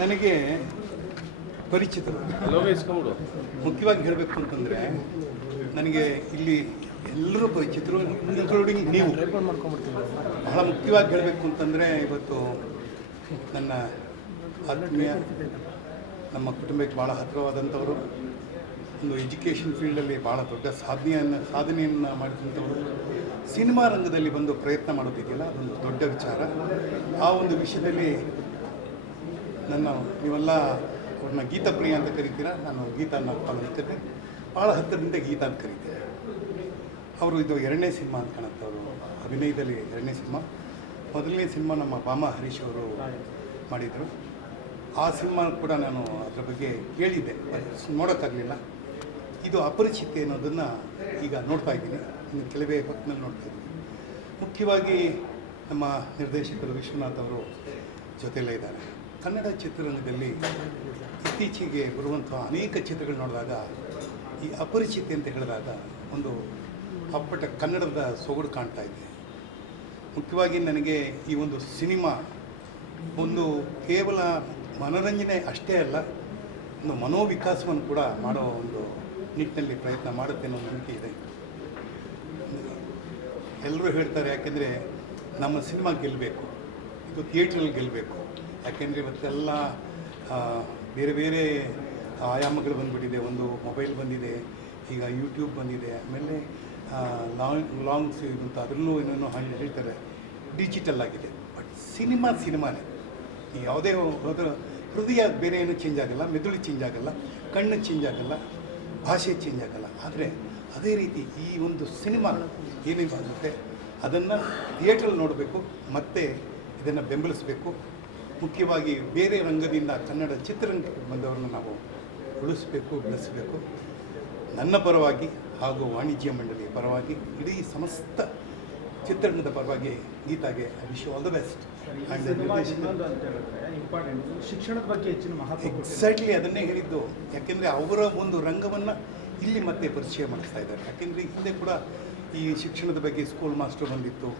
ನನಗೆ ಪರಿಚಿತರು ಮುಖ್ಯವಾಗಿ ಹೇಳಬೇಕು ಅಂತಂದರೆ ನನಗೆ ಇಲ್ಲಿ ಎಲ್ಲರೂ ಪರಿಚಿತರು, ಇನ್ಕ್ಲೂಡಿಂಗ್ ನೀವು. ಬಹಳ ಮುಖ್ಯವಾಗಿ ಹೇಳಬೇಕು ಅಂತಂದರೆ ಇವತ್ತು ನನ್ನ ಆತ್ಮೀಯ, ನಮ್ಮ ಕುಟುಂಬಕ್ಕೆ ಭಾಳ ಹತ್ತಿರವಾದಂಥವರು, ಒಂದು ಎಜುಕೇಷನ್ ಫೀಲ್ಡಲ್ಲಿ ಭಾಳ ದೊಡ್ಡ ಸಾಧನೆಯನ್ನು ಮಾಡಿದಂಥವರು, ಸಿನಿಮಾ ರಂಗದಲ್ಲಿ ಬಂದು ಪ್ರಯತ್ನ ಮಾಡೋದಿದೆಯಲ್ಲ ಅದೊಂದು ದೊಡ್ಡ ವಿಚಾರ. ಆ ಒಂದು ವಿಷಯದಲ್ಲಿ ನೀವೆಲ್ಲ ಅವ್ರನ್ನ ಗೀತಾ ಪ್ರಿಯ ಅಂತ ಕರಿತೀರ, ನಾನು ಗೀತಾ ಅನ್ನೋ ಕರಿತೇನೆ, ಭಾಳ ಹತ್ತಿರದಿಂದ ಗೀತಾ ಅಂತ ಕರಿತೇನೆ. ಅವರು ಇದು 2ನೇ ಸಿನಿಮಾ ಅಂತ ಕಾಣುತ್ತೆ, ಅವರು ಅಭಿನಯದಲ್ಲಿ 2ನೇ ಸಿನಿಮಾ. ಮೊದಲನೇ ಸಿನಿಮಾ ನಮ್ಮ ಬಾಮಾ ಹರೀಶ್ ಅವರು ಮಾಡಿದರು. ಆ ಸಿನಿಮಾ ಕೂಡ ನಾನು ಅದರ ಬಗ್ಗೆ ಕೇಳಿದ್ದೆ, ನೋಡೋಕ್ಕಾಗಲಿಲ್ಲ. ಇದು ಅಪರಿಚಿತೆ ಅನ್ನೋದನ್ನು ಈಗ ನೋಡ್ತಾ ಇದ್ದೀನಿ, ಇನ್ನು ಕೆಲವೇ ಹೊತ್ತಿನಲ್ಲಿ ನೋಡ್ತಾ ಇದ್ದೀನಿ. ಮುಖ್ಯವಾಗಿ ನಮ್ಮ ನಿರ್ದೇಶಕರು ವಿಶ್ವನಾಥ್ ಅವರು ಜೊತೆಯಲ್ಲೇ ಇದ್ದಾರೆ. ಕನ್ನಡ ಚಿತ್ರರಂಗದಲ್ಲಿ ಇತ್ತೀಚೆಗೆ ಬರುವಂಥ ಅನೇಕ ಚಿತ್ರಗಳು ನೋಡಿದಾಗ ಈ ಅಪರಿಚಿತೆ ಅಂತ ಹೇಳಿದಾಗ ಒಂದು ಅಪ್ಪಟ ಕನ್ನಡದ ಸೊಗಡು ಕಾಣ್ತಾ ಇದೆ. ಮುಖ್ಯವಾಗಿ ನನಗೆ ಈ ಒಂದು ಸಿನಿಮಾ ಒಂದು ಕೇವಲ ಮನೋರಂಜನೆ ಅಷ್ಟೇ ಅಲ್ಲ, ಒಂದು ಮನೋವಿಕಾಸವನ್ನು ಕೂಡ ಮಾಡೋ ಒಂದು ನಿಟ್ಟಿನಲ್ಲಿ ಪ್ರಯತ್ನ ಮಾಡುತ್ತೆ ಅನ್ನೋ ನಂಬಿಕೆ ಇದೆ. ಎಲ್ಲರೂ ಹೇಳ್ತಾರೆ, ಯಾಕೆಂದರೆ ನಮ್ಮ ಸಿನಿಮಾ ಗೆಲ್ಲಬೇಕು, ಇದು ಥಿಯೇಟ್ರಲ್ಲಿ ಗೆಲ್ಲಬೇಕು. ಯಾಕೆಂದರೆ ಇವತ್ತೆಲ್ಲ ಬೇರೆ ಬೇರೆ ಆಯಾಮಗಳು ಬಂದುಬಿಟ್ಟಿದೆ. ಒಂದು ಮೊಬೈಲ್ ಬಂದಿದೆ, ಈಗ ಯೂಟ್ಯೂಬ್ ಬಂದಿದೆ, ಆಮೇಲೆ ಲಾಂಗ್ಸ್ ಅಂತ ಅದರಲ್ಲೂ ಏನೇನೋ ಹೇಳ್ತಾರೆ, ಡಿಜಿಟಲ್ ಆಗಿದೆ. ಬಟ್ ಸಿನಿಮಾನೇ. ಯಾವುದೇ ಹೋದರೂ ಹೃದಯ ಬೇರೆ ಏನೂ ಚೇಂಜ್ ಆಗಲ್ಲ, ಮೆದುಳು ಚೇಂಜ್ ಆಗಲ್ಲ, ಕಣ್ಣು ಚೇಂಜ್ ಆಗಲ್ಲ, ಭಾಷೆ ಚೇಂಜ್ ಆಗಲ್ಲ. ಆದರೆ ಅದೇ ರೀತಿ ಈ ಒಂದು ಸಿನಿಮಾ ಏನೇನು ಆಗುತ್ತೆ ಅದನ್ನು ಥಿಯೇಟ್ರಲ್ಲಿ ನೋಡಬೇಕು, ಮತ್ತು ಇದನ್ನು ಬೆಂಬಲಿಸಬೇಕು. ಮುಖ್ಯವಾಗಿ ಬೇರೆ ರಂಗದಿಂದ ಕನ್ನಡ ಚಿತ್ರರಂಗಕ್ಕೆ ಬಂದವರನ್ನು ನಾವು ಉಳಿಸಬೇಕು, ಬೆಳೆಸಬೇಕು. ನನ್ನ ಪರವಾಗಿ ಹಾಗೂ ವಾಣಿಜ್ಯ ಮಂಡಳಿಯ ಪರವಾಗಿ, ಇಡೀ ಸಮಸ್ತ ಚಿತ್ರರಂಗದ ಪರವಾಗಿ ಗೀತಾಗೆ I wish you all the best. ಶಿಕ್ಷಣದ ಬಗ್ಗೆ ಹೆಚ್ಚಿನ ಮಹತ್ವ. ಎಕ್ಸಾಕ್ಟ್ಲಿ ಅದನ್ನೇ ಹೇಳಿದ್ದು. ಯಾಕೆಂದರೆ ಅವರ ಒಂದು ರಂಗವನ್ನು ಇಲ್ಲಿ ಮತ್ತೆ ಪರಿಚಯ ಮಾಡಿಸ್ತಾ ಇದ್ದಾರೆ. ಯಾಕೆಂದರೆ ಹಿಂದೆ ಕೂಡ ಈ ಶಿಕ್ಷಣದ ಬಗ್ಗೆ ಸ್ಕೂಲ್ ಮಾಸ್ಟರ್ ಬಂದಿತ್ತು,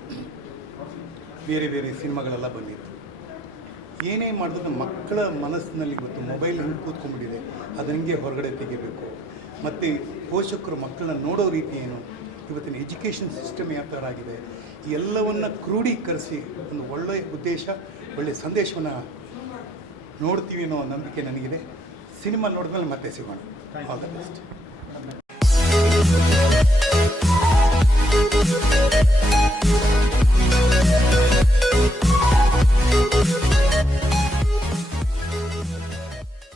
ಬೇರೆ ಬೇರೆ ಸಿನಿಮಾಗಳೆಲ್ಲ ಬಂದಿತ್ತು. ಏನೇ ಮಾಡಿದ್ರು ಮಕ್ಕಳ ಮನಸ್ಸಿನಲ್ಲಿ ಇವತ್ತು ಮೊಬೈಲ್ ಹೆಂಗೆ ಕೂತ್ಕೊಂಡ್ಬಿಟ್ಟಿದೆ, ಅದರಂಗೆ ಹೊರಗಡೆ ತೆಗಿಬೇಕು. ಮತ್ತು ಪೋಷಕರು ಮಕ್ಕಳನ್ನ ನೋಡೋ ರೀತಿ ಏನು, ಇವತ್ತಿನ ಎಜುಕೇಷನ್ ಸಿಸ್ಟಮ್ ಯಾವ ಥರ ಆಗಿದೆ, ಈ ಎಲ್ಲವನ್ನು ಕ್ರೋಢೀಕರಿಸಿ ಒಂದು ಒಳ್ಳೆಯ ಉದ್ದೇಶ, ಒಳ್ಳೆಯ ಸಂದೇಶವನ್ನು ನೋಡ್ತೀವಿ ಅನ್ನೋ ನಂಬಿಕೆ ನನಗಿದೆ. ಸಿನಿಮಾ ನೋಡಿದ್ಮೇಲೆ ಮತ್ತೆ ಸಿಗೋಣ. All the best.